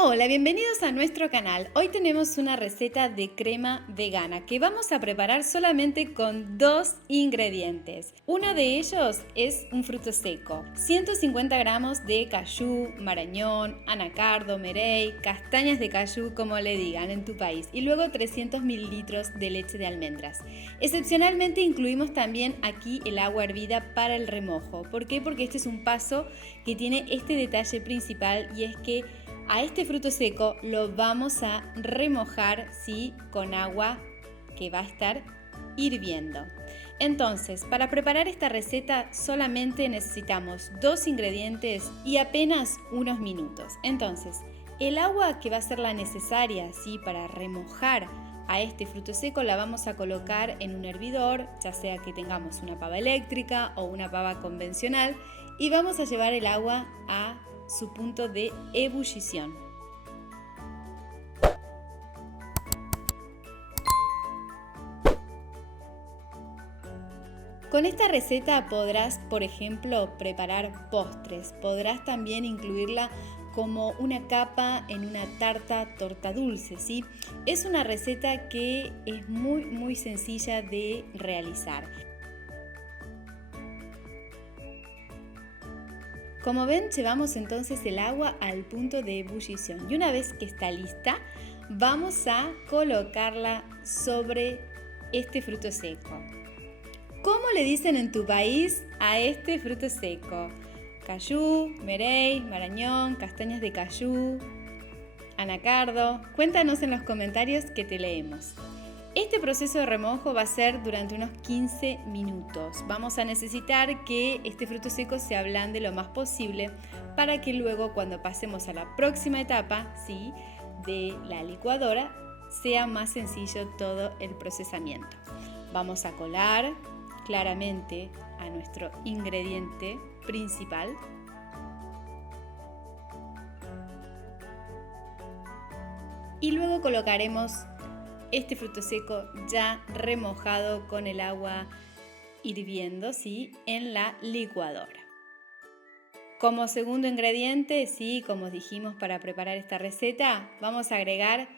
Hola, bienvenidos a nuestro canal. Hoy tenemos una receta de crema vegana que vamos a preparar solamente con dos ingredientes. Uno de ellos es un fruto seco, 150 gramos de cayú, marañón, anacardo, merey, castañas de cayú, como le digan en tu país, y luego 300 mililitros de leche de almendras. Excepcionalmente incluimos también aquí el agua hervida para el remojo. ¿Por qué? Porque este es un paso que tiene este detalle principal, y es que a este fruto seco lo vamos a remojar, ¿sí?, con agua que va a estar hirviendo. Entonces, para preparar esta receta solamente necesitamos dos ingredientes y apenas unos minutos. Entonces, el agua que va a ser la necesaria, ¿sí?, para remojar a este fruto seco la vamos a colocar en un hervidor, ya sea que tengamos una pava eléctrica o una pava convencional, y vamos a llevar el agua a su punto de ebullición. Con esta receta podrás, por ejemplo, preparar postres. Podrás también incluirla como una capa en una torta dulce, ¿sí? Es una receta que es muy sencilla de realizar. Como ven, llevamos entonces el agua al punto de ebullición, y una vez que está lista, vamos a colocarla sobre este fruto seco. ¿Cómo le dicen en tu país a este fruto seco? Cayú, merey, marañón, castañas de cayú, anacardo. Cuéntanos en los comentarios que te leemos. Este proceso de remojo va a ser durante unos 15 minutos. Vamos a necesitar que este fruto seco se ablande lo más posible para que luego, cuando pasemos a la próxima etapa, ¿sí?, de la licuadora, sea más sencillo todo el procesamiento. Vamos a colar claramente a nuestro ingrediente principal. Y luego colocaremos este fruto seco ya remojado con el agua hirviendo, ¿sí?, en la licuadora. Como segundo ingrediente, sí, como dijimos, para preparar esta receta, vamos a agregar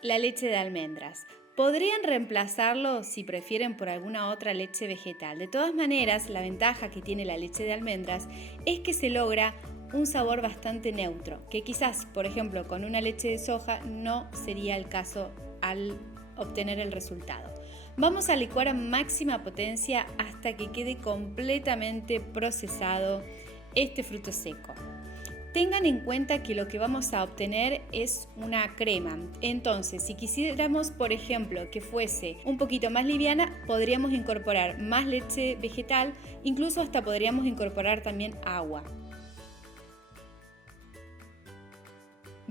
la leche de almendras. Podrían reemplazarlo, si prefieren, por alguna otra leche vegetal. De todas maneras, la ventaja que tiene la leche de almendras es que se logra un sabor bastante neutro, que quizás, por ejemplo, con una leche de soja no sería el caso al obtener el resultado. Vamos a licuar a máxima potencia hasta que quede completamente procesado este fruto seco. Tengan en cuenta que lo que vamos a obtener es una crema. Entonces, si quisiéramos, por ejemplo, que fuese un poquito más liviana, podríamos incorporar más leche vegetal, incluso hasta podríamos incorporar también agua.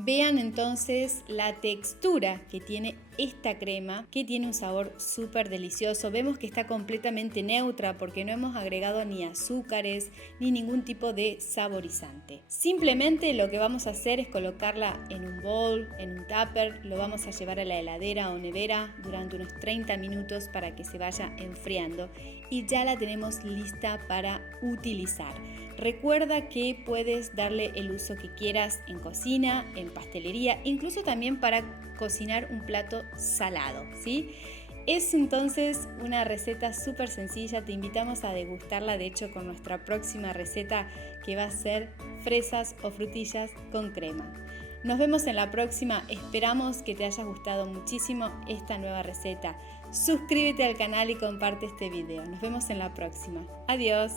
Vean entonces la textura que tiene esta crema, que tiene un sabor súper delicioso. Vemos que está completamente neutra porque no hemos agregado ni azúcares ni ningún tipo de saborizante. Simplemente lo que vamos a hacer es colocarla en un bowl, en un tupper, lo vamos a llevar a la heladera o nevera durante unos 30 minutos para que se vaya enfriando, y ya la tenemos lista para utilizar. Recuerda que puedes darle el uso que quieras en cocina, en pastelería, incluso también para cocinar un plato salado, ¿sí? Es entonces una receta súper sencilla. Te invitamos a degustarla, de hecho, con nuestra próxima receta, que va a ser fresas o frutillas con crema. Nos vemos en la próxima. Esperamos que te haya gustado muchísimo esta nueva receta. Suscríbete al canal y comparte este video. Nos vemos en la próxima. Adiós.